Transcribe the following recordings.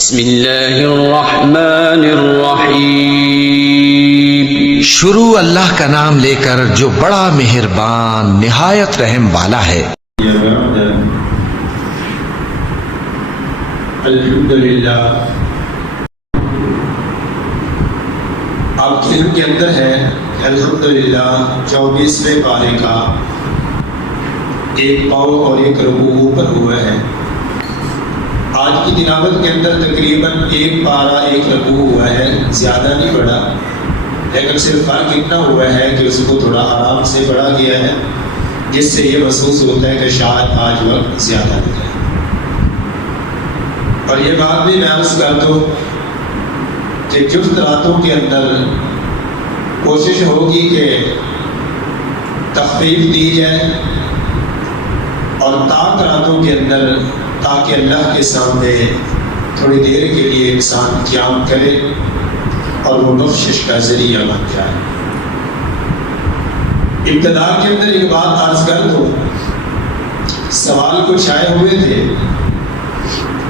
بسم اللہ الرحمن الرحیم، شروع اللہ کا نام لے کر جو بڑا مہربان نہایت رحم والا ہے۔ الحمدللہ آپ کے علم کے اندر ہے الحمدللہ 24ویں پارے کا ایک پاؤں اور ایک رکوع اوپر ہوا ہے۔ آج کی تلاوت کے اندر تقریباً ایک پارہ ایک رکوع ہوا ہے، زیادہ نہیں پڑھا، لیکن صرف فرق اتنا ہوا ہے کہ اس کو تھوڑا آرام سے پڑھا گیا ہے، جس سے یہ محسوس ہوتا ہے کہ شاید آج وقت زیادہ ہو جائے۔ اور یہ بات بھی میں عرض کر دوں کہ جفت راتوں کے اندر کوشش ہوگی کہ تخفیف دی جائے، اور طاق راتوں کے اندر تاکہ اللہ کے سامنے تھوڑی دیر کے لیے انسان قیام کرے اور وہ بخشش کا ذریعہ بن جائے۔ ابتدا کے اندر ایک بات عرض کر دو، سوال کچھ آئے ہوئے تھے،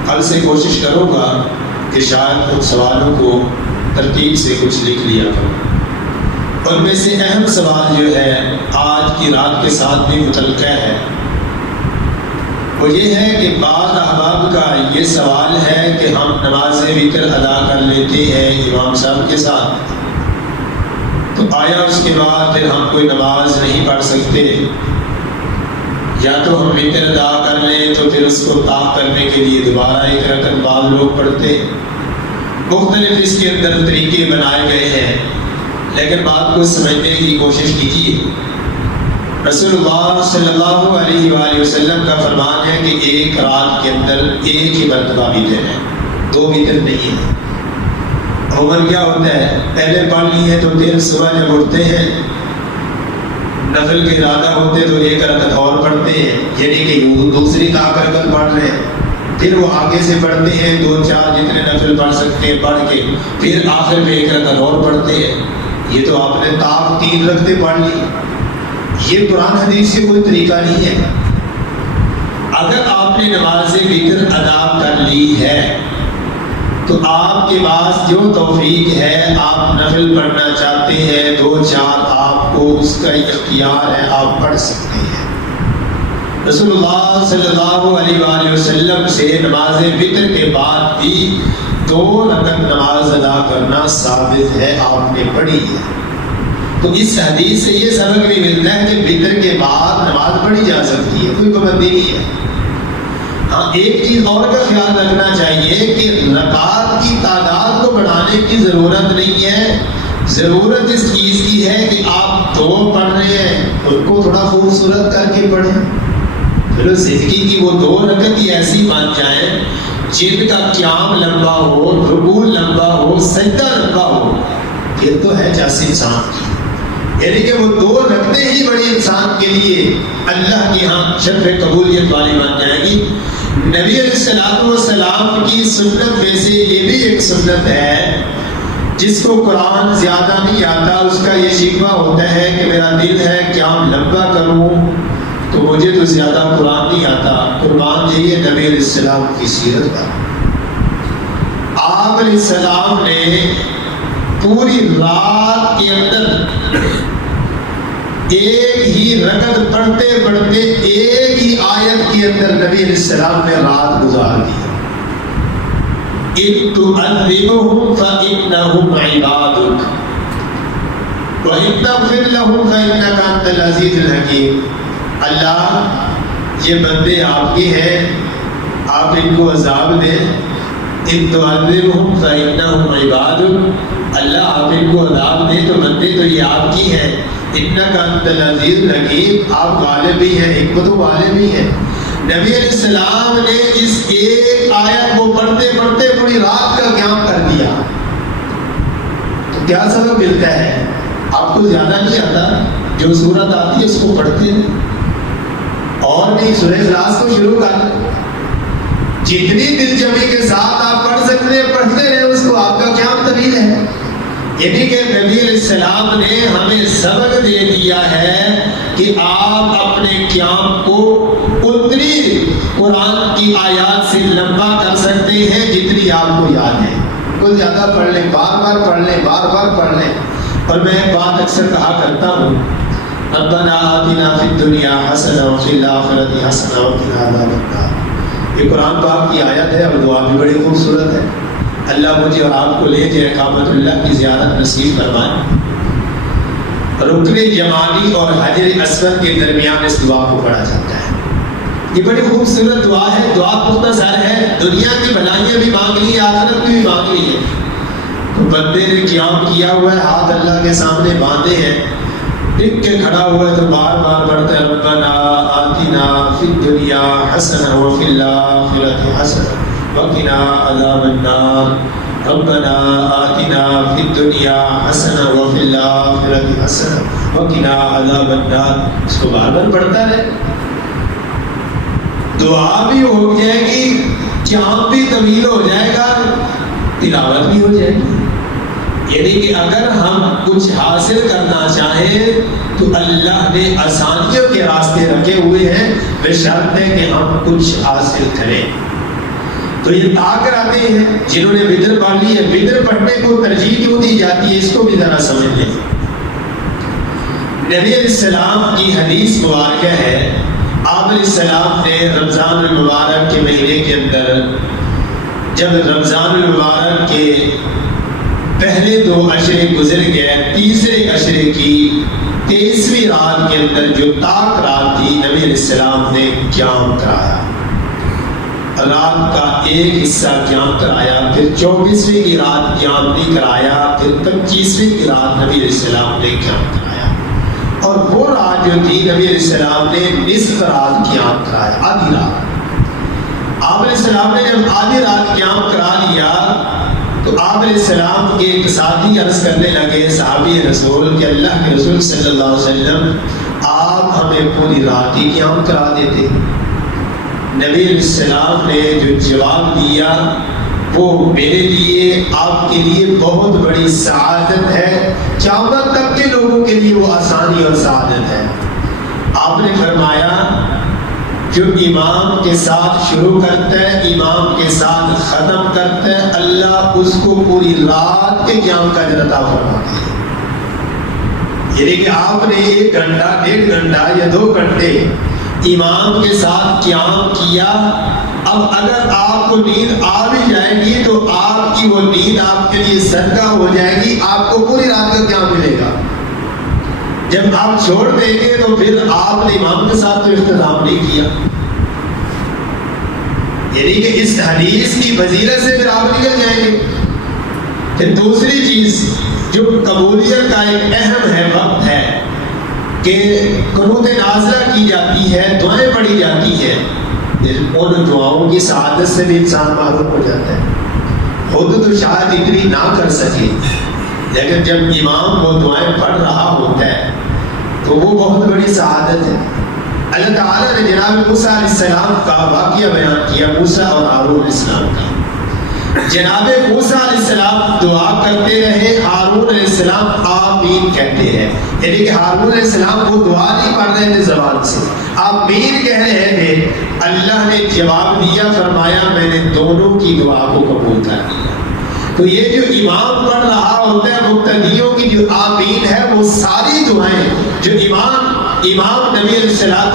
کل سے کوشش کروں گا کہ شاید ان سوالوں کو ترتیب سے کچھ لکھ لیا کروں۔ ان میں سے اہم سوال جو ہے آج کی رات کے ساتھ بھی متعلقہ ہے، وہ یہ ہے کہ بعض احباب کا یہ سوال ہے کہ ہم نماز وتر ادا کر لیتے ہیں امام صاحب کے ساتھ، تو آیا اس کے بعد پھر ہم کوئی نماز نہیں پڑھ سکتے؟ یا تو ہم وتر ادا کر لیں تو پھر اس کو طاق کرنے کے لیے دوبارہ ایک رکعت بعض لوگ پڑھتے، مختلف اس کے اندر طریقے بنائے گئے ہیں، لیکن بات کو سمجھنے کی کوشش کیجیے۔ رسول اللہ صلی اللہ علیہ وآلہ وسلم کا فرمان ہے کہ ایک رات کے اندر ایک ہی مرتبہ وتر ہے، دو وتر نہیں ہے۔ عموماً کیا ہوتا ہے، پہلے پڑھ لی ہے تو پھر صبح جب اٹھتے ہیں نفل کے ارادہ ہوتے تو ایک رکعت اور پڑھتے ہیں، یعنی کہ دوسری طاق رکعت پڑھ رہے ہیں، پھر وہ آگے سے پڑھتے ہیں دو چار جتنے نفل پڑھ سکتے ہیں پڑھ کے، پھر آخر میں ایک رکعت اور پڑھتے ہیں۔ یہ تو آپ نے طاق 3 رکعتیں پڑھ لی، یہ قرآن حدیث سے کوئی طریقہ نہیں ہے۔ اگر آپ نے نماز وتر ادا کر لی ہے تو آپ کے پاس جو توفیق ہے، آپ نفل پڑھنا چاہتے ہیں 2-4، آپ کو اس کا اختیار ہے، آپ پڑھ سکتے ہیں۔ رسول اللہ صلی اللہ علیہ وآلہ وسلم سے نماز وتر کے بعد بھی 2 رکعت نماز ادا کرنا ثابت ہے، آپ نے پڑھی ہے۔ تو اس حدیث سے یہ سبق بھی ملتا ہے کہ وتر کے بعد نماز پڑھی جا سکتی ہے، کوئی پابندی نہیں ہے۔ ہاں ایک چیز اور کا خیال رکھنا چاہیے کہ رکعات کی تعداد کو بڑھانے کی ضرورت نہیں ہے، ضرورت اس چیز کی ہے کہ آپ 2 پڑھ رہے ہیں ان کو تھوڑا خوبصورت کر کے پڑھیں، پھر زندگی کی وہ 2 رکعت ہی ایسی بن جائیں جن کا قیام لمبا ہو، رکوع لمبا ہو، سجدہ لمبا ہو، یہ تو ہے جیسے انسان کی، یعنی کہ وہ 2 رکعتیں ہی بڑی انسان کے لیے اللہ کی ہاں شرف قبولیت والی بن جائے گی۔ نبی علیہ السلام کی سنت میں سے یہ بھی ایک سنت ہے، جس کو قرآن زیادہ نہیں آتا اس کا یہ شکوہ ہوتا ہے کہ میرا دل ہے قیام لمبا کروں تو مجھے تو زیادہ قرآن نہیں آتا۔ قربان جائیے نبی علیہ السلام کی سیرت پر، آپ علیہ السلام نے پوری رات کے اندر ایک ہی رکعت پڑھتے پڑھتے ایک ہی آیت کے اندر نبی علیہ السلام نے رات گزار دی۔ إِن تُعَذِّبْهُمْ فَإِنَّهُمْ عِبَادُكَ وَإِن تَغْفِرْ لَهُمْ فَإِنَّكَ أَنْتَ الْعَزِيزُ الْحَكِيمُ۔ اللہ یہ بندے آپ کے ہیں، آپ ان کو عذاب دیں۔ إِن تُعَذِّبْهُمْ فَإِنَّهُمْ عِبَادُكَ، اللہ آپ ان کو عذاب دیں تو بندے تو یہ آپ کی ہیں۔ اِنَّكَ أَنْتَ الْعَزِيزُ الْحَكِيمُ، آپ غالب بھی ہیں، حکمت والے بھی ہیں۔ نبی علیہ السلام نے اس ایک آیت کو پڑھتے پڑھتے پوری رات کا قیام کر دیا، تو کیا سبب ملتا ہے؟ آپ کو زیادہ نہیں آتا، جو سورت آتی ہے اس کو پڑھتے ہیں، اور نہیں سورہ اخلاص کو شروع کر دیں، جتنی دل جمی کے ساتھ آپ پڑھ سکتے ہیں پڑھتے رہے، اس کو آپ کا قیام طویل ہے۔ یعنی کہ نبی علیہ السلام نے ہمیں سبق دے دیا ہے کہ آپ اپنے قیام کو اتنی قرآن کی آیات سے لمبا کر سکتے ہیں جتنی کہ آپ کو یاد ہے. کچھ زیادہ پڑھ لیں, بار بار پڑھ لیں, بار بار پڑھ لیں. اور میں ایک بات اکثر کہا کرتا ہوں, ربنا آتنا فی الدنیا حسنہ وفی الآخرۃ حسنہ وقنا عذاب النار. یہ قرآن پاک کی آیت ہے اور دعا بھی بڑی خوبصورت ہے. اللہ مجھے اور آپ کو لے جائے کعبۃ اللہ کی زیارت نصیب فرمائے. رکن یمانی اور حجر اسود کے درمیان اس دعا کو پڑھا جاتا ہے. یہ بڑی خوبصورت دعا ہے. دعا مختصر ہے, دنیا کی بھلائیاں بھی مانگ لی, آخرت بھی مانگ لی ہے. تو بندے نے قیام کیا ہوا ہے, ہاتھ اللہ کے سامنے باندھے ہیں, ٹک کے کھڑا ہوا ہے تو بار بار پڑھتا ہے ربنا آتنا فی الدنیا حسنہ وفی الآخرۃ حسنہ وقنا عذاب النار. ربنا آتنا فی الدنیا حسنہ وفی الآخرۃ حسنہ وقنا عذاب النار. اس کو بار بار پڑھتا رہے. دعا بھی ہو جائے گی, قیام بھی طویل ہو جائے گا, تلاوت بھی ہو جائے گی. یعنی کہ اگر ہم کچھ حاصل کرنا چاہیں تو اللہ نے آسانیوں کے راستے رکھے ہوئے ہیں, بشرط ہے کہ ہم کچھ حاصل کریں. تو یہ تاکراتے ہیں جنہوں نے بدر پڑھ لی ہے, بدر پڑھنے کو ترجیح کیوں دی جاتی ہے اس کو بھی ذرا سمجھ لیں. نبی علیہ السلام کی حدیث مبارکہ ہے, آپ علیہ السلام نے رمضان المبارک کے مہینے کے اندر جب رمضان المبارک کے پہلے 2 عشرے گزر گئے, تیسرے عشرے کی 23ویں رات کے اندر جو تاک رات تھی, نبی علیہ السلام نے قیام کرایا. رات کا ایک حصہ قیام کرایا, پھر 24ویں کی رات قیام نہیں کرایا, پھر 25ویں کی رات نبی علیہ السلام نے قیام کرایا. اور وہ رات جو تھی نبی علیہ السلام نے نصف رات قیام کرایا, آدھی رات. آپ علیہ السلام نے جب آدھی رات قیام کرا لیا تو آپ علیہ السلام کے ایک ساتھی عرض کرنے لگے, صحابی رسول کہ اللہ کے رسول صلی اللہ علیہ وسلم آپ ہمیں پوری رات ہی قیام کرا دیتے. نبی علیہ السلام نے جو جواب دیا وہ میرے لیے, آپ کے لیے بہت بڑی سعادت ہے, قیامت تک کے لوگوں کے لیے وہ آسانی اور سعادت ہے. آپ نے فرمایا جو امام کے ساتھ شروع کرتا ہے, امام کے ساتھ ختم کرتا ہے, اللہ اس کو پوری رات کے قیام کا اجر عطا فرماتے ہیں. یعنی کہ آپ نے 1 گھنٹہ 1.5 گھنٹہ یا 2 گھنٹے امام کے ساتھ قیام کیا. اب اگر آپ کو نیند آ بھی جائے گی تو آپ کی وہ نیند آپ کے لیے صدقہ ہو جائے گی, آپ کو پوری رات کا قیام ملے گا. جب آپ چھوڑ دیں گے تو پھر آپ نے امام کے ساتھ تو اختتام نہیں کیا. یعنی کہ اس حدیث کی فضیلت سے پھر آپ نکل جائیں گے. پھر دوسری چیز جو قبولیت کا ایک اہم ہے وقت ہے کہ قنوت نازلہ کی جاتی ہے, دعائیں پڑھی جاتی ہے. ان دعاؤں کی سعادت سے بھی انسان معروف ہو جاتا ہے. خود تو شاید اتنی نہ کر سکے, لیکن جب امام وہ دعائیں پڑھ رہا ہوتا ہے تو وہ بہت بڑی سعادت ہے. اللہ تعالیٰ نے جناب موسیٰ علیہ السلام کا واقعہ بیان کیا, موسیٰ اور ہارون علیہ السلام کا. جناب موسیٰ علیہ السلام دعا کرتے رہے, ہارون علیہ السلام آمین کہتے ہیں. یعنی کہ ہارون علیہ السلام وہ دعا نہیں پڑھ رہے تھے زبان سے, آمین کہہ رہے تھے. اللہ نے جواب دیا, فرمایا میں نے دونوں کی دعا کو قبول کر لیا. تو یہ جو امام پڑھ رہا ہوتا ہے, مقتدیوں کی جو آمین ہے وہ ساری دعائیں جو امام نبی علیہ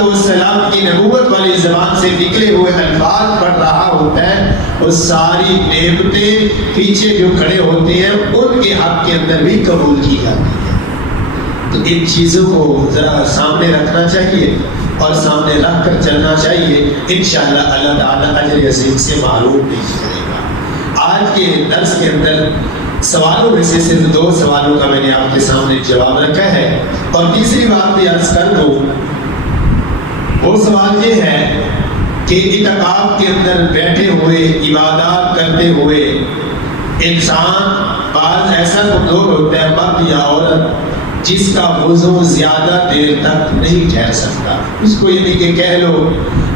السلام کی نبوت والی زبان سے نکلے ہوئے الفاظ پڑھ رہا ہوتا ہے, وہ ساری نعمتیں پیچھے جو کھڑے ہوتے ہیں ان کے حق کے اندر بھی قبول کی جاتی ہیں. تو ان چیزوں کو ذرا سامنے رکھنا چاہیے اور سامنے رکھ کر چلنا چاہیے. انشاءاللہ اللہ تعالیٰ اجر عظیم سے معروف نہیں کرے گا. آج کے درس کے اندر سوالوں میں سے صرف 2 سوالوں کا میں نے آپ کے سامنے جواب رکھا ہے. اور تیسری بات بھی عرض کر دوں, وہ سوال یہ ہے کہ اعتکاف کے اندر بیٹھے ہوئے عبادات کرتے ہوئے انسان بعض ایسا کمزور ہوتا ہے, مرد یا عورت, جس کا وضو زیادہ دیر تک نہیں ٹھہر سکتا. اس کو یعنی کہ کہہ لو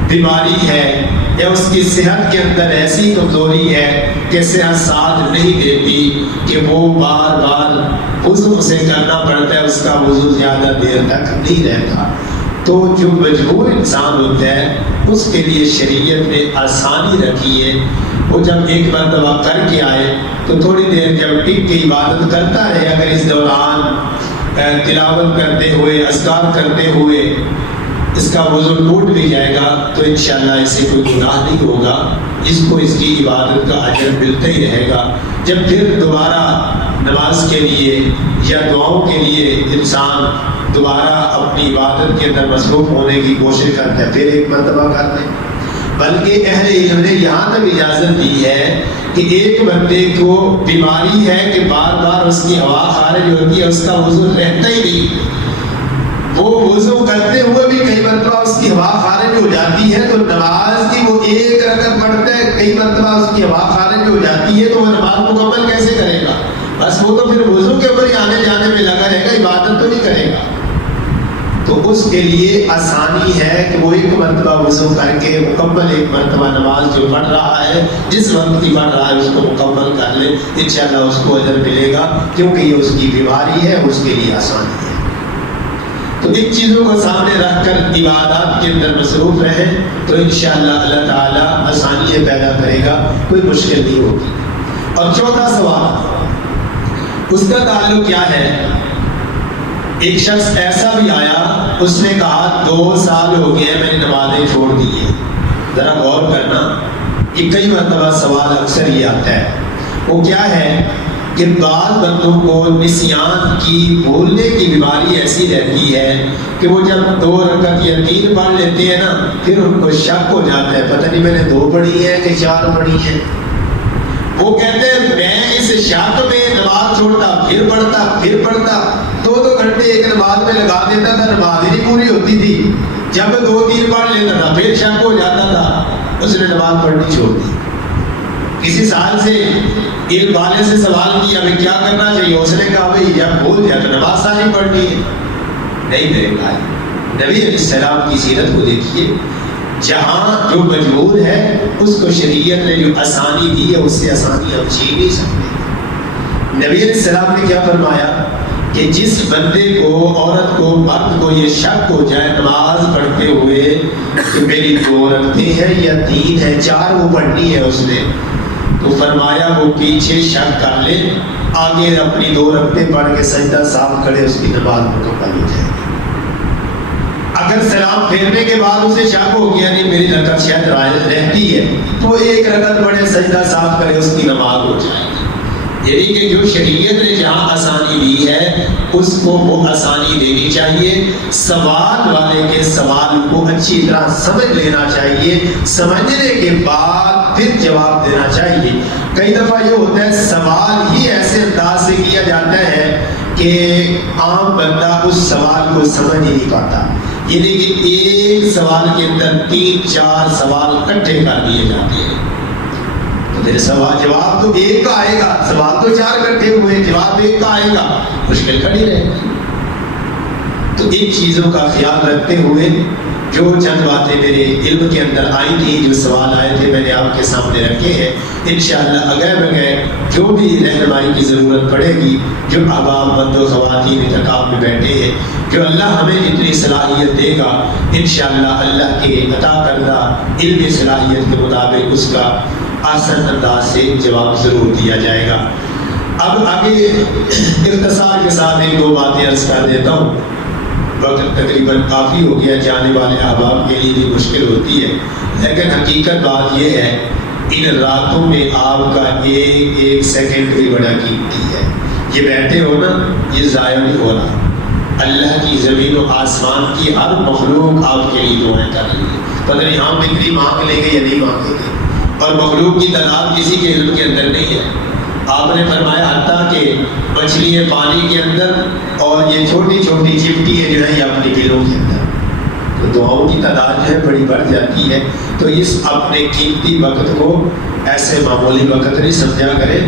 بیماری ہے یا اس کی صحت کے اندر ایسی کمزوری ہے کہ صحت ساتھ نہیں دیتی کہ وہ بار بار وضو اسے کرنا پڑتا ہے, اس کا وضو زیادہ دیر تک نہیں رہتا. تو جو مجبور انسان ہوتا ہے اس کے لیے شریعت نے آسانی رکھی ہے وہ جب ایک مرتبہ کر کے آئے تو تھوڑی دیر جب ٹک کے عبادت کرتا رہے، اگر اس دوران تلاوت کرتے ہوئے اذکار کرتے ہوئے اس کا وضو ٹوٹ بھی جائے گا تو انشاءاللہ اس سے کوئی گناہ نہیں ہوگا، اس کو اس کی عبادت کا اجر ملتا ہی رہے گا۔ جب پھر دوبارہ نماز کے لیے یا دعاؤں کے لیے انسان دوبارہ اپنی عبادت کے اندر مصروف ہونے کی کوشش کرتا ہے، پھر ایک مرتبہ کرتے ہیں۔ بلکہ اہل علم نے یہاں تک اجازت دی ہے کہ ایک بندے کو بیماری ہے کہ بار بار اس کی ہوا خارج ہوتی ہے، اس کا وضو رہتا ہی نہیں، وہ وضو کرتے ہوئے بھی کئی مرتبہ اس کی ہوا خارج ہو جاتی ہے، تو نماز کی وہ ایک رکعت پڑھتا ہے، کئی مرتبہ اس کی ہوا خارج ہو جاتی ہے، تو وہ نماز مکمل کیسے کرے گا؟ بس وہ تو پھر وضو کے اوپر ہی آنے جانے میں لگا رہے گا، عبادت تو نہیں کرے گا۔ تو اس کے لیے آسانی ہے کہ وہ ایک مرتبہ وضو کر کے مکمل ایک مرتبہ نماز جو پڑھ رہا ہے، جس وقت کی پڑھ رہا ہے، اس کو مکمل کر لے، انشاءاللہ اس کو اجر ملے گا، کیونکہ یہ اس کی بیماری ہے، اس کے لیے آسانی ہے۔ تو ان چیزوں کو سامنے رکھ کر عبادات کے اندر مصروف رہیں تو انشاءاللہ اللہ تعالیٰ آسانیاں پیدا کرے گا، کوئی مشکل نہیں ہوگی۔ اور چوتھا سوال، اس کا تعلق کیا ہے؟ ایک شخص ایسا بھی آیا، اس نے کہا 2 سال ہو گئے میں نے نمازیں چھوڑ دی ہیں۔ ذرا غور کرنا، یہ کئی مرتبہ سوال اکثر یہ آتا ہے۔ وہ کیا ہے کہ بعض بندوں کو نسیان کی، بھولنے کی بیماری ایسی رہتی ہے کہ وہ جب 2 رکعت یا 3 پڑھ لیتے ہیں نا، پھر ان کو شک ہو جاتا ہے، پتہ نہیں میں نے 2 پڑھی ہیں کہ 4 پڑھی ہیں۔ وہ کہتے ہیں میں اس شک میں نماز چھوڑتا، پھر پڑھتا 2 گھنٹے ایک نماز میں لگا دیتا تھا، نماز ہی نہیں پوری ہوتی تھی، جب 2-3 پڑھ لیتا تھا پھر شک ہو جاتا تھا، اس نے نماز پڑھنی چھوڑ دی۔ کسی سال سے علم والے سے سوال کیا ہمیں کیا کرنا چاہیے، اس نے کہا بھائی جب بھول جائے تو نماز ساری پڑھنی ہے۔ نہیں میرے بھائی، نبی علیہ السلام کی سیرت کو دیکھیے، جہاں جو مجبور ہے اس کو شریعت نے جو آسانی دی ہے، اس سے آسانی ہم چھین نہیں سکتے۔ نبی علیہ السلام نے کیا فرمایا کہ جس بندے کو، عورت کو، مرد کو یہ شک ہو جائے نماز پڑھتے ہوئے کہ میری 2 رکعتیں ہیں یا 3 ہیں، 4 وہ پڑھنی ہے اس نے، تو فرمایا وہ پیچھے شک کر لے، آگے اپنی 2 رکعتیں پڑھ کے سجدہ صاف کرے، اس کی نماز مکمل ہو جائے گی۔ اگر سلام پھیرنے کے بعد اسے شک ہو گیا نہیں میری رکعت شاید رہتی ہے، تو 1 رکعت پڑھے، سجدہ صاف کرے، اس کی نماز ہو جائے گی۔ یعنی کہ جو شریعت نے جہاں آسانی دی ہے اس کو وہ آسانی دینی چاہیے، سوال والے کے سوال کو اچھی طرح سمجھ لینا چاہیے، سمجھنے کے بعد پھر جواب دینا چاہیے۔ کئی دفعہ یہ ہوتا ہے سوال ہی ایسے انداز سے کیا جاتا ہے کہ عام بندہ اس سوال کو سمجھ ہی نہیں پاتا، یعنی کہ ایک سوال کے اندر 3-4 سوال اکٹھے کر دیے جاتے ہیں، میرے سوال جواب تو ایک کا آئے گا، سوال تو 4 اکٹھے ہوئے، جواب ایک کا آئے گا، مشکل کھڑی رہے گی۔ تو ان چیزوں کا خیال رکھتے ہوئے جو چند باتیں میرے علم کے اندر آئی تھیں، جو سوال آئے تھے، میں نے آپ کے سامنے رکھے ہیں۔ انشاءاللہ اگے بگے جو بھی رہنمائی کی ضرورت پڑے گی، جو عوام مرد و خواتین انتخاب میں بیٹھے ہیں، جو اللہ ہمیں جتنی صلاحیت دے گا، انشاءاللہ اللہ کے عطا کردہ علمی صلاحیت کے مطابق اس کا آسان انداز سے جواب ضرور دیا جائے گا۔ اب آگے اختصار کے ساتھ 1-2 باتیں عرض کر دیتا ہوں، وقت تقریباً کافی ہو گیا، جانے والے احباب کے لیے بھی مشکل ہوتی ہے، لیکن حقیقت بات یہ ہے ان راتوں میں آپ کا ایک سیکنڈ بھی بڑا قیمتی ہے۔ یہ بیٹھے ہو نا، یہ ضائع نہیں ہو رہا، اللہ کی زمین و آسمان کی ہر مخلوق آپ کے لیے دعائیں کر رہی ہے، پتہ نہیں ہم اتنی مانگ لیں گے یا نہیں مانگیں گے، اور مخلوق کی تعداد کسی کے علم کے اندر نہیں ہے۔ آپ نے فرمایا حتیٰ کہ مچھلی ہے پانی کے اندر، اور یہ چھوٹی چھوٹی چپٹی ہے جو ہے یہ اپنی بلوں کے اندر، تو دعاؤں کی تعداد جو ہے بڑی بڑھ جاتی ہے۔ تو اس اپنے قیمتی وقت کو ایسے معمولی وقت نہیں سمجھا کرے،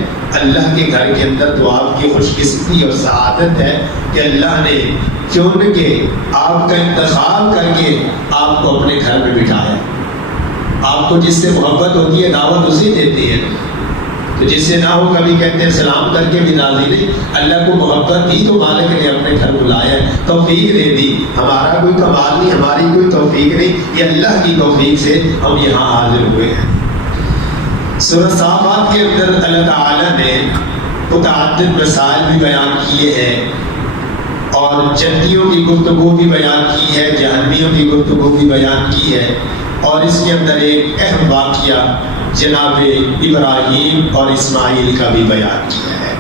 اللہ کے گھر کے اندر تو آپ کی خوش قسمتی اور سعادت ہے کہ اللہ نے چن کے آپ کا انتخاب کر کے آپ کو اپنے گھر میں بٹھایا۔ آپ کو جس سے محبت ہوتی ہے دعوت اسی دیتی ہے، تو جس سے نہ ہو کبھی کہتے ہیں سلام کر کے بھی راضی نہیں، اللہ کو محبت دی تو مالک نے اپنے گھر بلایا، توفیق دے دی، ہمارا کوئی کمال نہیں، ہماری کوئی توفیق نہیں، یہ اللہ کی توفیق سے ہم یہاں حاضر ہوئے ہیں۔ سورہ صافات کے اندر اللہ تعالیٰ نے متعدد مسائل بھی بیان کیے ہیں اور جنتیوں کی گفتگو بھی بیان کی ہے، جہنمیوں کی گفتگو بھی بیان کی ہے، اور اس کے اندر ایک اہم واقعہ جناب ابراہیم اور اسماعیل کا بھی بیان کیا ہے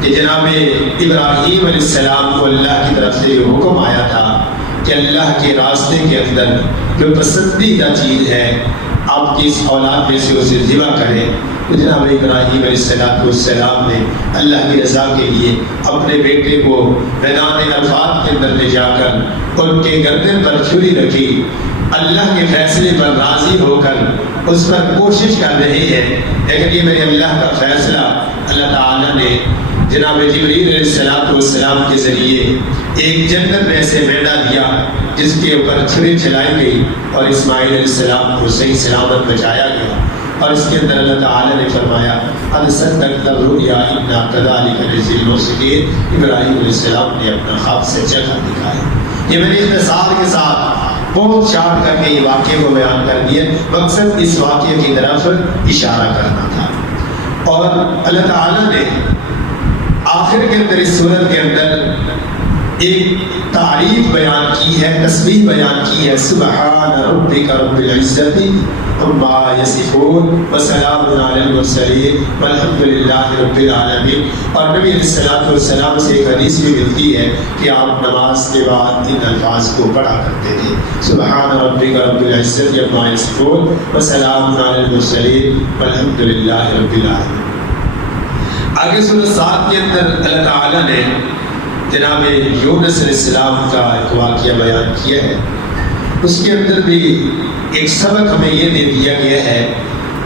کہ جناب ابراہیم علیہ السلام کو اللہ کی طرف سے یہ حکم آیا تھا کہ اللہ کے راستے کے اندر جو پسندیدہ چیز ہے آپ کی اس اولاد میں سے اسے ذبح کریں۔ تو جناب ابراہیم علیہ السلام نے اللہ کی رضا کے لیے اپنے بیٹے کو میدان عرفات کے اندر لے جا کر ان کے گردن پر چھری رکھی، اللہ کے فیصلے پر راضی ہو کر اس پر کوشش کر رہے ہیں، لیکن یہ میرے اللہ کا فیصلہ۔ اللہ تعالیٰ نے جناب جبریل علیہ السلام کے ذریعے ایک جنت میں سے میدہ دیا جس کے اوپر چھری چلائی گئی اور اسماعیل علیہ السلام کو صحیح سلامت بچایا گیا، اور اس کے اندر اللہ تعالیٰ نے فرمایا قد صدقت الرؤیا انا كذلك نجزي المحسنین۔ ابراہیم علیہ السلام نے اپنا خواب سچا کر دکھایا۔ یہ میں نے اختصار کے ساتھ بہت شارٹ کر کے یہ واقعے کو بیان کر دیا، مقصد اس واقعے کی طرف اشارہ کرنا تھا۔ اور اللہ تعالیٰ نے آخر کے اندر اس سورت کے اندر ایک تعریف بیان کی ہے، تسبیح بیان کی ہے، سبحان ربک رب العزت عما یصفون وسلام علی المرسلین والحمد للہ رب العالمین۔ اور نبی علیہ السلام سے ایک حدیث بھی ملتی ہے کہ آپ نماز کے بعد ان الفاظ کو پڑھا کرتے تھے، سبحان ربک رب العزت عما یصفون وسلام علی المرسلین والحمد للہ رب العالمین۔ آگے سورۃ صاد کے اندر اللہ تعالیٰ نے جناب یونس علیہ السلام کا ایک واقعہ بیان کیا ہے، اس کے اندر بھی ایک سبق ہمیں یہ دے دیا گیا ہے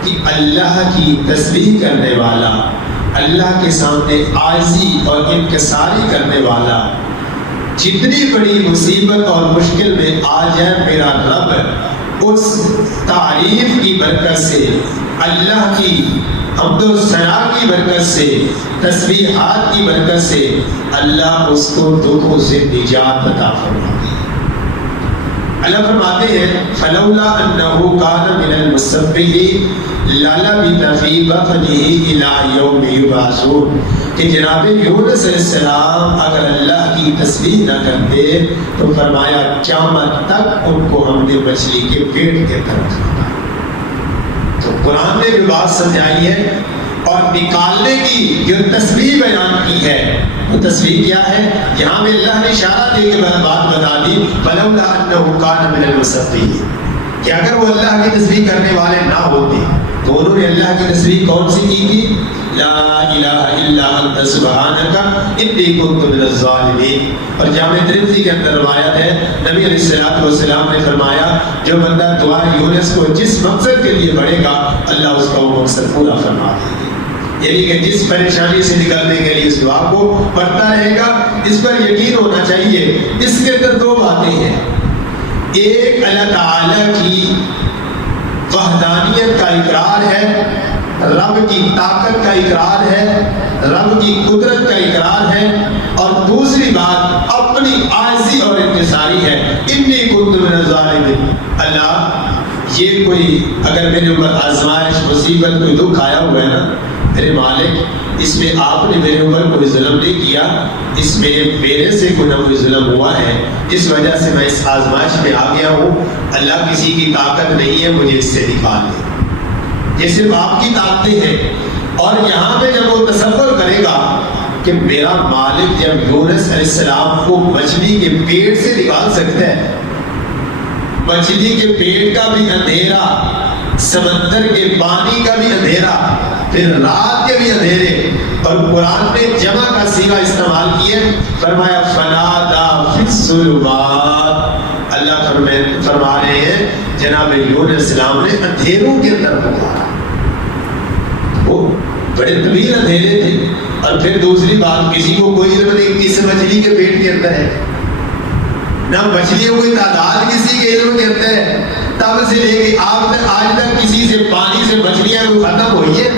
کہ اللہ کی تسبیح کرنے والا، اللہ کے سامنے عاجزی اور انکساری کرنے والا، جتنی بڑی مصیبت اور مشکل میں آ جائے میرا رب اس تعریف کی برکت سے، اللہ کی حمد و ثنا کی برکت سے، تسبیحات کی برکت سے اللہ اس کو دکھوں سے نجات عطا فرماتے ہیں۔ اللہ فرماتے ہیں فلولا انہ کان من المسبحین للبث فی بطنہ الی یوم یبعثون، کہ جناب یونس علیہ السلام اگر اللہ کی تسبیح نہ کرتے تو فرمایا قیامت تک ان کو ہم نے مچھلی کے پیٹ کے اندر رکھا۔ تو قرآن نے بھی بات سمجھائی ہے اور نکالنے کی جو تسبیح بیان کی ہے وہ تسبیح کیا ہے؟ یہاں میں اللہ نے اشارہ دے کے بات بتا دی فلولا انہ کان من المسبحین، کہ اگر وہ اللہ کی تسبیح کرنے والے نہ ہوتے تو انہوں نے اللہ کی تسبیح کون سی کی تھی؟ لا الہ الا انت سبحانک انی کنت من الظالمین۔ اور جامع ترمذی کے اندر روایت ہے نبی علیہ السلام نے فرمایا جو بندہ دعا یونس کو جس مقصد کے لیے پڑھے گا اللہ اس کا وہ مقصد پورا فرما دے گا، یعنی کہ جس پریشانی سے نکلنے کے لیے اس دعا کو پڑھتا رہے گا اس پر یقین ہونا چاہیے۔ اس کے اندر دو باتیں ہیں، ایک اللہ تعالی کی وحدانیت کا اقرار ہے، رب کی طاقت کا اقرار ہے، رب کی قدرت کا اقرار ہے، اور دوسری بات اپنی عاجزی اور انکساری ہے، انی کنت من الظالمین۔ اللہ یہ کوئی اگر میرے اوپر آزمائش مصیبت کوئی دکھ آیا ہوا ہے نا میرے مالک، اس میں آپ نے میرے اوپر کوئی ظلم نہیں کیا، اس میں میرے سے کوئی نہ کوئی ظلم ہوا ہے، اس وجہ سے میں اس آزمائش میں آ گیا ہوں، اللہ کسی کی طاقت نہیں ہے مجھے اس سے نکال دے، یہ صرف آپ کی طاقتیں ہیں۔ اور یہاں پہ جب وہ تصور کرے گا کہ میرا مالک جب یونس علیہ السلام کو مچھلی کے پیٹ سے نکال سکتا ہے، مچھلی کے پیٹ کا بھی اندھیرا، سمندر کے پانی کا بھی اندھیرا، پھر رات کے بھی اندھیرے، اور قرآن نے جمع کا صیغہ استعمال کیے، فرمایا فنادا فی الظلمات، اللہ فرما رہے ہیں جناب یونس علیہ السلام نے اندھیروں کے اندر پکارا، وہ بڑے طویل اندھیرے تھے، اور پھر دوسری بات کسی کو کوئی علم نہیں کس مچھلی کے پیٹ کے اندر ہے، نہ مچھلیوں کی تعداد کسی کے علم کے اندر ہے، تب سے لے کے آج تک کسی سے پانی سے مچھلیاں کو ختم ہوئی ہے،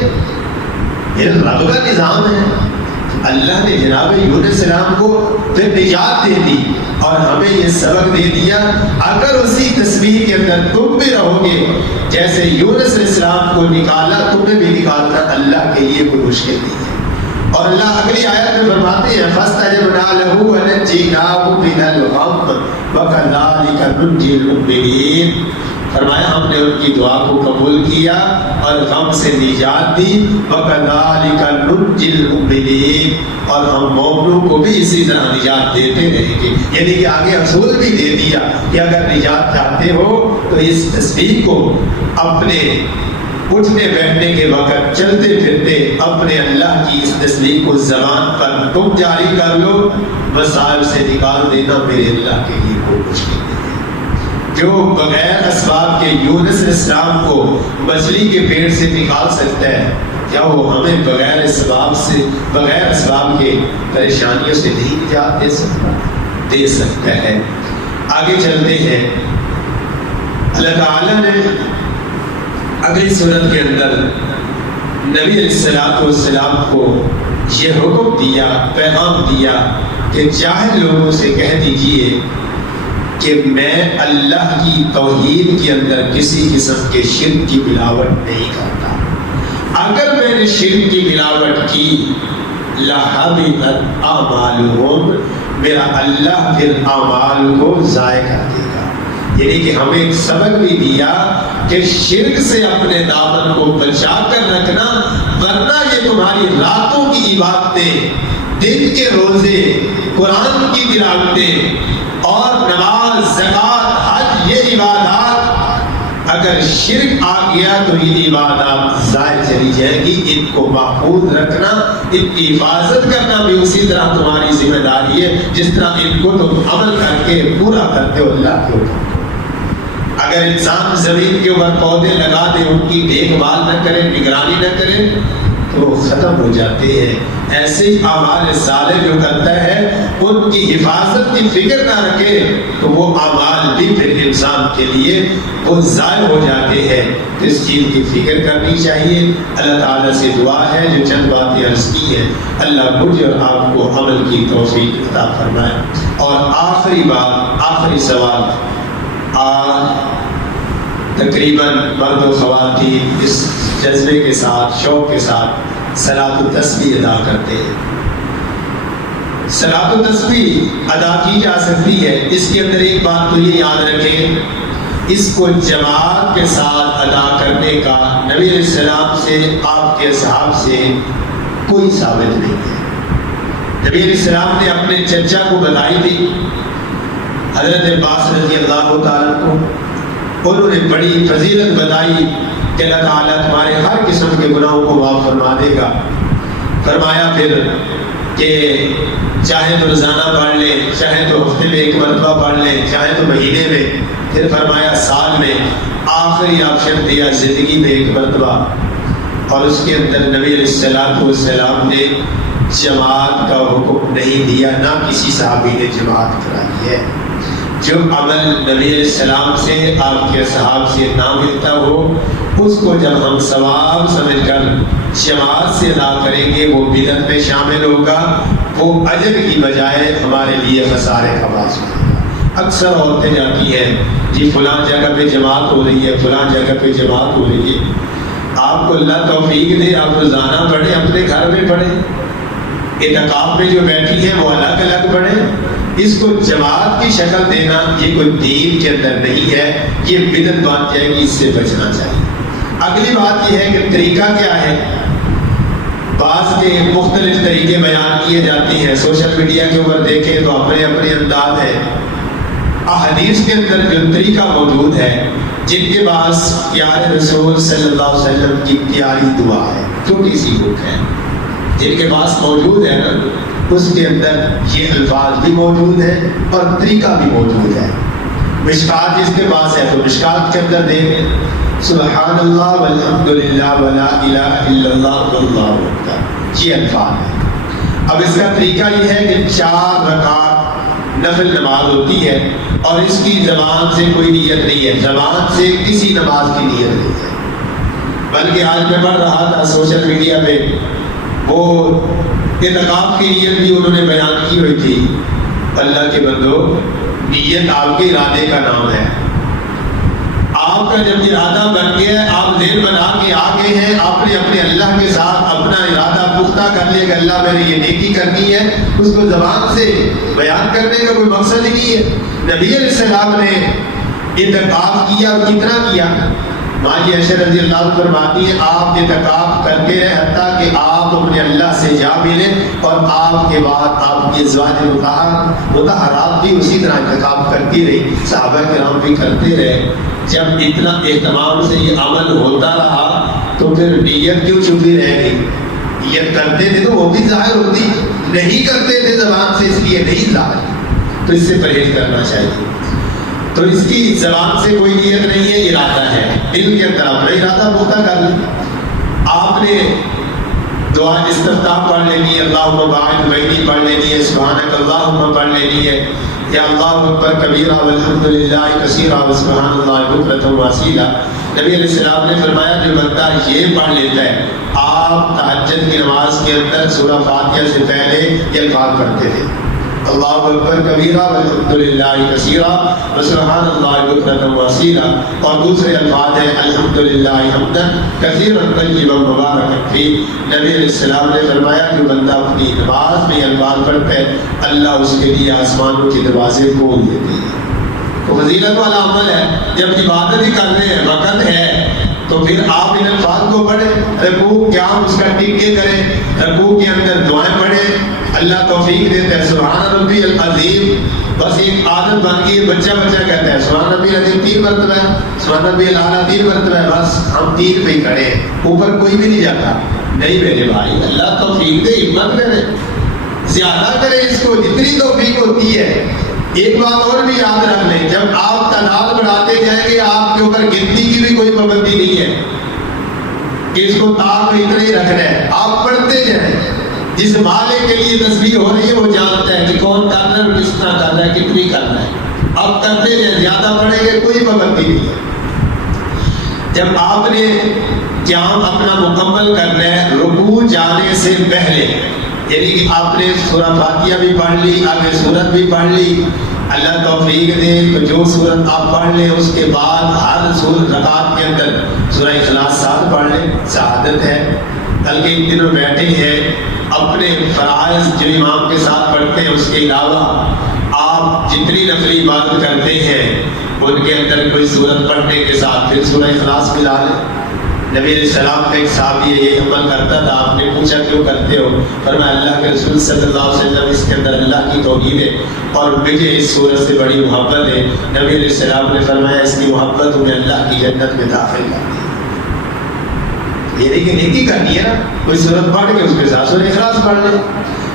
یہ رب کا نظام ہے۔ اللہ نے جناب یونس علیہ السلام کو پھر نجات دے دی اور ہمیں یہ سبق دے دیا اگر اسی تسبیح کے اندر تم بھی رہو گے جیسے یونس علیہ السلام کو نکالا تمہیں بھی نکالنا اللہ کے لیے کوئی مشکل نہیں ہے. اور اللہ اگلی آیت میں فرماتے ہیں فَاسْتَجَبْنَا لَهُ وَنَجَّيْنَاهُ مِنَ الْغَمِّ وَكَذَلِكَ نُنْجِي الْمُؤْمِنِينَ. فرمایا ہم نے ان کی دعا کو قبول کیا اور غم سے نجات دی. وَكَذَلِكَ نُنْجِي الْمُؤْمِنِينَ. اور ہم مومنوں کو بھی اسی طرح نجات دیتے رہیں گے. یعنی کہ آگے اصول بھی دے دیا کہ اگر نجات چاہتے ہو تو اس تسبیح کو اپنے اٹھنے بیٹھنے کے وقت چلتے پھرتے اپنے اللہ کی اس تسبیح کو زبان پر تم جاری کر لو. مسائل سے نکال دینا میرے اللہ کے لیے کوئی مشکل نہیں ہے. جو بغیر اسباب کے یونس علیہ السلام کو مچھلی کے پیٹ سے نکال سکتا ہے کیا وہ ہمیں بغیر اسباب کے پریشانیوں سے نہیں نجات دے سکتا ہے. آگے چلتے ہیں. اللہ تعالیٰ نے اگلی صورت کے اندر نبی علیہ السلام کو یہ حکم دیا پیغام دیا کہ جاہل لوگوں سے کہہ دیجئے کہ میں اللہ کی توحید کے اندر کسی قسم کے شرک کی ملاوٹ نہیں کرتا. اگر میں نے شرک کی ملاوٹ کی لَحَبِطَتْ أَعْمَالُهُمْ میرا اللہ پھر اعمال کو ضائع کر دے گا. یعنی کہ ہمیں ایک سبق بھی دیا کہ شرک سے اپنے دامن کو بچا کر رکھنا ورنہ یہ تمہاری راتوں کی عبادتیں دن کے روزے قرآن کی تلاوتیں اور نماز زکوٰۃ حج یہ عبادات اگر شرک آ گیا تو یہ عبادات ضائع چلی جائے گی. ان کو محفوظ رکھنا ان کی حفاظت کرنا بھی اسی طرح تمہاری ذمہ داری ہے جس طرح ان کو تم عمل کر کے پورا کرتے ہو اللہ کے حکم. اگر انسان زمین کے اوپر پودے لگا دے ان کی دیکھ بھال نہ کرے نگرانی نہ کرے تو وہ ختم ہو جاتے ہیں. ایسے ہی اعمال صالح جو کرتا ہے ان کی حفاظت کی فکر نہ رکھے تو وہ اعمال بھی پھر انسان کے لیے وہ ضائع ہو جاتے ہیں. اس چیز کی فکر کرنی چاہیے. اللہ تعالیٰ سے دعا ہے جو چند باتیں عرض کی ہیں اللہ مجھے اور آپ کو عمل کی توفیق عطا فرمائے. اور آخری بات آخری سوال تقریباً مرد و خواتین اس جذبے کے ساتھ شوق کے ساتھ صلاۃ التسبیح ادا کرتے ہیں. صلاۃ التسبیح ادا کی جا سکتی ہے. اس کے اندر ایک بات تو یہ یاد رکھیں اس کو جماعت کے ساتھ ادا کرنے کا نبی علیہ السلام سے آپ کے اصحاب سے کوئی ثابت نہیں ہے. نبی علیہ السلام نے اپنے چچا کو بتائی تھی حضرت عباس رضی اللہ تعالیٰ کو. انہوں نے بڑی فضیلت بتائی کہ اللہ تعالیٰ تمہارے ہر قسم کے گناہوں کو معاف فرما دے گا. فرمایا پھر کہ چاہے تو روزانہ پڑھ لیں چاہے تو ہفتے میں ایک مرتبہ پڑھ لیں چاہے تو مہینے میں. پھر فرمایا سال میں. آخری آپشن دیا زندگی میں ایک مرتبہ. اور اس کے اندر نبی علیہ السلام نے جماعت کا حکم نہیں دیا نہ کسی صحابی نے جماعت کرائی ہے. جو عمل نبی علیہ السلام سے آپ کے صحاب سے نہ ملتا ہو اس کو جب ہم ثواب سمجھ کر جماعت سے ادا کریں گے وہ بدعت میں شامل ہوگا. وہ اجر کی بجائے ہمارے لیے خسارے کا باعث ہوگا. اکثر عورتیں جاتی ہیں جی فلاں جگہ پہ جماعت ہو رہی ہے فلاں جگہ پہ جماعت ہو رہی ہے. آپ کو اللہ توفیق دے آپ روزانہ پڑھیں اپنے گھر میں پڑھیں. اعتکاف میں جو بیٹھی ہیں وہ الگ الگ پڑھیں. اس کو جماعت کی شکل دینا یہ کوئی دین کے اندر نہیں ہے. یہ بدعت بات ہے کہ اس سے بچنا چاہیے. اگلی بات یہ ہے کہ طریقہ کیا ہے. بعض کے مختلف طریقے بیان کیے جاتے ہیں سوشل میڈیا کے اوپر دیکھیں تو اپنے اپنے انداز ہے. احادیث کے اندر جو طریقہ موجود ہے جن کے پاس پیارے رسول صلی اللہ علیہ وسلم کی پیاری دعا ہے جو کسی بک ہے جن کے پاس موجود ہے نا اس کے اندر یہ الفاظ بھی موجود ہیں اور طریقہ بھی موجود ہے. مشکات جس کے پاس ہے تو مشکات کے اندر دیکھیں سبحان اللہ والحمد للہ ولا الہ الا اللہ واللہ اکبر یہ الفاظ ہیں. اب اس کا طریقہ یہ ہے کہ 4 رکعت نفل نماز ہوتی ہے اور اس کی زبان سے کوئی نیت نہیں ہے. زبان سے کسی نماز کی نیت نہیں ہے. بلکہ آج میں پڑھ رہا تھا سوشل میڈیا پہ وہ اعتکاف کی نیت بھی انہوں نے بیان کی ہوئی تھی. اللہ کے بندو، نیت آپ کے ارادے کا نام ہے. آپ کا جب ارادہ بن گیا ہے، آپ ذہن بنا کے آ گئے ہیں، آپ نے اپنے اللہ کے ساتھ اپنا ارادہ پختہ کر لیا کہ اللہ میں نے یہ نیکی کرنی ہے، اس کو زبان سے بیان کرنے کا کوئی مقصد ہی نہیں ہے. نبی علیہ السلام نے اعتکاف کیا، اور کتنا کیا؟ ماں عائشہ رضی اللہ عنہ فرماتی ہیں آپ اعتکاف کرتے رہے حتیٰ کہ آپ اپنے اللہ سے جا ملے، اور آپ کے بعد آپ کی ازواج مطہرات بھی اسی طرح اعتکاف کرتی رہی، صحابہ کرام بھی کرتے رہے. جب اتنا اہتمام سے یہ عمل ہوتا رہا تو پھر نیت کیوں چھپی رہ گئی؟ نیت کرتے تھے تو وہ بھی ظاہر ہوتی، نہیں کرتے تھے زبان سے، اس لیے نہیں ظاہر. تو اس سے پرہیز کرنا چاہیے. تو اس کی زبان سے کوئی نیت نہیں ہے، ارادہ ہے. دل کے اندر اپنا ارادہ پختہ کر لیں. آپ نے دعا استفتاح پڑھ لینی ہے، اللہم باعث بینی پڑھ لینی ہے، سبحانک اللہم پڑھ لینی ہے، یا اللہ اکبر کبیرہ والحمدللہ کثیرہ وسبحان اللہ بکرۃ واصیلا. نبی علیہ السلام نے فرمایا جو بندہ یہ پڑھ لیتا ہے، آپ تہجد کی نماز کے اندر سورہ فاتحہ سے پہلے یہ الفاظ پڑھتے تھے، اللہ اکبر کبیرہ والحمدللہ کثیرہ وسبحان اللہ بکرۃ واصیلا. اور دوسرے الفاظ ہیں الحمدللہ حمدا کثیرا طیبا مبارکا فیہ. نبی علیہ السلام نے فرمایا کہ بندہ اپنی نماز میں الفاظ پڑھتا ہے، اللہ اس کے لیے آسمانوں کے دروازے کھول دیتے ہیں. تو فضیلت والا عمل ہے. جب عبادت ہی کرنے ہیں، وقت ہے، تو پھر آپ ان الفاظ کو پڑھیں. رکوع قیام اس کا ٹک کے کریں، رکوع کے اندر دعائیں پڑھیں، اللہ توفیق دیتا ہے. سبحان ربی العظیم بس ایک عادت بن گئی، بچہ کہتا ہے سبحان ربی العظیم 3 مرتبہ ہے، سبحان ربی الاعلیٰ 3 مرتبہ ہے، بس ہم 3 پہ ہی کھڑے ہیں، اوپر کوئی بھی نہیں جاتا. نہیں میرے بھائی، اللہ توفیق دے، ہمت کرے، زیادہ کرے اس کو جتنی توفیق ہوتی ہے. ایک بات اور بھی یاد رکھ لیں، جب آپ تعداد بڑھاتے جائیں گے آپ کے اوپر گنتی کی بھی کوئی پابندی نہیں ہے کہ اس کو تاپ میں اتنا ہی رکھنا ہے، آپ پڑھتے جائیں. جس مالک کے لیے تسبیح ہو رہی ہے وہ جانتا ہے کہ کون کر رہا ہے اور کس طرح کر رہا ہے، کتنی کر رہا ہے. آپ کرتے جائیں، زیادہ پڑھیں گے کوئی پابندی نہیں ہے. جب آپ نے قیام اپنا مکمل کرنا ہے رکوع جانے سے پہلے، یعنی کہ آپ نے سورہ فاتحہ بھی پڑھ لی، آگے سورت بھی پڑھ لی، اللہ توفیق دے تو جو سورت آپ پڑھ لیں اس کے بعد ہر رکعت کے اندر سورہ اخلاص 7 پڑھ لیں، سعادت ہے. بلکہ ان دنوں بیٹھے ہیں اپنے فرائض جو امام کے ساتھ پڑھتے ہیں، اس کے علاوہ آپ جتنی نفلی عبادت کرتے ہیں ان کے اندر کوئی سورت پڑھنے کے ساتھ پھر سورہ اخلاص ملا لیں. نبی علیہ السلام کا ایک صحابی یہ عمل کرتا تھا. آپ نے پوچھا کیوں کرتے ہو؟ فرمایا اللہ کے رسول صلی اللہ علیہ وسلم اس کے اندر اللہ کی توحید ہے اور مجھے اس سورت سے بڑی محبت ہے. نبی علیہ السلام نے فرمایا اس کی محبت انہیں اللہ کی جنت میں داخل کر دی. یہ نہیں کہ نیکی کرنی ہے نا، کوئی سورت پڑھ کے اس کے ساتھ سورہ اخلاص پڑھ لیں.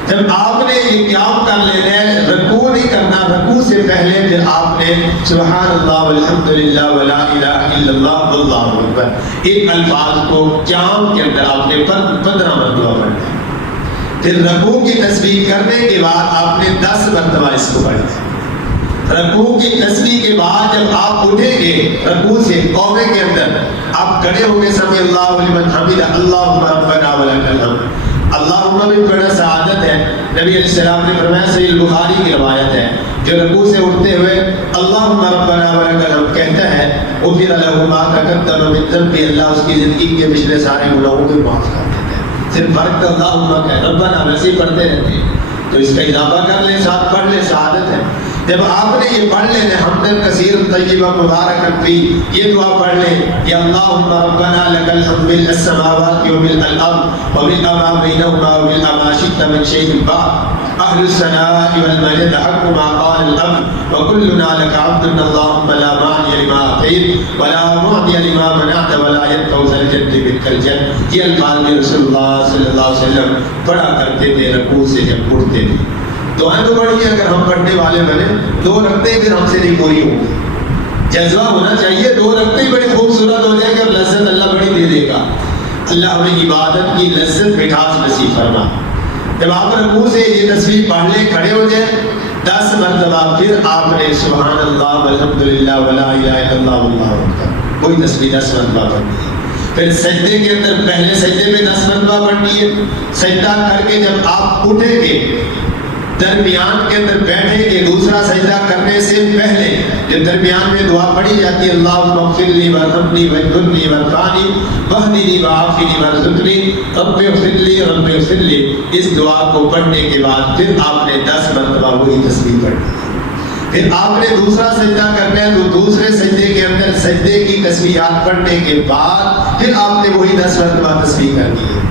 جب آپ نے یہ قیام کر لینا ہے، رکوع نہیں کرنا، رکوع سے پہلے پھر آپ نے سبحان اللہ والحمدللہ ولا الہ الا اللہ واللہ اکبر ان الفاظ کو قیام کے اندر آپ نے 15 مرتبہ پڑھنا ہے. پھر رکوع کی تسبیح کرنے کے بعد آپ نے 10 مرتبہ اس کو پڑھنا ہے. رکوع کی تسبیح کے بعد جب آپ اٹھیں گے رکوع سے قومے کے اندر، آپ کھڑے ہو کے سمع اللہ لمن حمدہ اللہم ربنا ولک الحمد، اللہم بھی بڑا سعادت ہے. نبی علیہ السلام نے فرمایا، صحیح البخاری کی روایت ہے، جو رکوع سے اٹھتے ہوئے اللہم ربنا ولک الحمد کہتا ہے غفر لہ ما تقدم من ذنبہ، اللہ اس کی زندگی کے پچھلے سارے گناہوں کو معاف کر دیتا ہے. صرف فرق اللہم کہ ربنا ویسے ہی پڑھتے رہتے ہیں، تو اس کا اضافہ کر لیں، ساتھ پڑھ لیں، سعادت ہے. جب آپ نے یہ پڑھ لیں حمدن کثیر طیبہ مبارکا فیہ، یہ دعا پڑھ لیں کہ اللہم ربنا لک الحمد ملء السماوات وملء الارض وملء ما بینہما وملء ما شئت من شیء بعد، اہل الثناء والمجد حق ما قال العبد وکلنا لک عبد، اللہم لا مانع لما اعطیت ولا معطی لما منعت ولا ينفع ذا الجد منک الجد. یہ الفاظ میں رسول اللہ صلی اللہ علیہ وسلم پڑھا کرتے تھے رکوع سے جب اٹھتے تھے. دعائیں تو بڑی ہیں، اگر ہم پڑھنے والے بنے 2 رکعتیں پھر ہم سے نہیں پوری ہوں گی. جذبہ ہونا چاہیے، 2 رکعتیں بڑی خوبصورت ہو جائے گی اور لذت اللہ بڑی دے دے گا. اللہ ہمیں عبادت کی لذت مٹھاس نصیب فرما. جب آپ رکوع سے یہ تسبیح پڑھ لیں، کھڑے ہو جائیں 10 مرتبہ، پھر آپ نے سبحان اللہ والحمدللہ ولا الہ الا اللہ واللہ اکبر کوئی تسبیح 10 مرتبہ پڑھنی ہے. پھر سجدے کے اندر پہلے سجدے میں 10 مرتبہ پڑھنی ہے، سجدہ کر کے جب آپ اٹھیں گے درمیان کے اندر بیٹھیں گے، دوسرا سجدہ کرنے سے پہلے جو درمیان میں دعا پڑھی جاتی ہے اللہم اغفر لی وارحمنی واجبرنی وارفعنی واہدنی وعافنی وارزقنی رب اغفر لی رب اغفر لی، اس دعا کو پڑھنے کے بعد پھر آپ نے 10 مرتبہ وہی تسبیح پڑھنی ہے۔ پھر آپ نے دوسرا سجدہ کرنا ہے تو دوسرے سجدے کے اندر سجدے کی تسبیحات پڑھنے کے بعد پھر آپ نے وہی 10 مرتبہ تسبیح کرنی ہے۔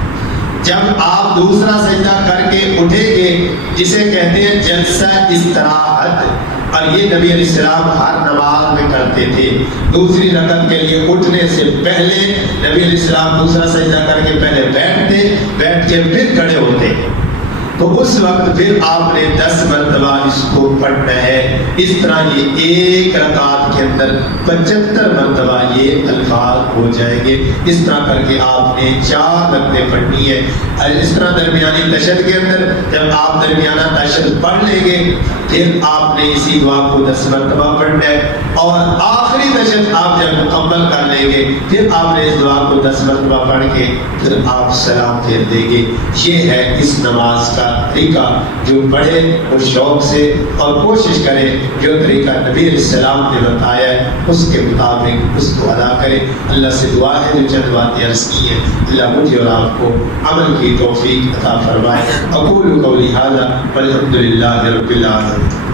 جب آپ دوسرا سجدہ کر کے اٹھیں گے جسے کہتے ہیں جلسہ استراحت، اور یہ نبی علیہ السلام ہر نماز میں کرتے تھے، دوسری رکعت کے لیے اٹھنے سے پہلے نبی علیہ السلام دوسرا سجدہ کر کے پہلے بیٹھتے، بیٹھ کے پھر کھڑے ہوتے، تو اس وقت پھر آپ نے 10 مرتبہ اس کو پڑھنا ہے۔ اس طرح یہ ایک رکعت کے اندر 75 مرتبہ یہ الفاظ ہو جائیں گے۔ اس طرح کر کے آپ نے 4 رکعتیں پڑھنی ہے۔ اس طرح درمیانی تشہد کے اندر جب آپ درمیانہ تشہد پڑھ لیں گے پھر آپ نے اسی دعا کو 10 مرتبہ پڑھنا ہے، اور آخری تشہد آپ جب مکمل کر لیں گے پھر آپ نے اس دعا کو 10 مرتبہ پڑھ کے پھر آپ سلام پھیر دیں گے۔ یہ ہے اس نماز کا طریقہ، جو پڑھے وہ شوق سے اور کوشش کرے جو طریقہ نبی علیہ السلام نے بتایا ہے اس کے مطابق اس کو ادا کرے۔ اللہ سے دعا ہے جو چند باتیں عرض کی ہیں اللہ مجھے اور آپ کو عمل کی توفیق عطا فرمائے۔ اقول قولی ھذا والحمد للہ رب العالمین۔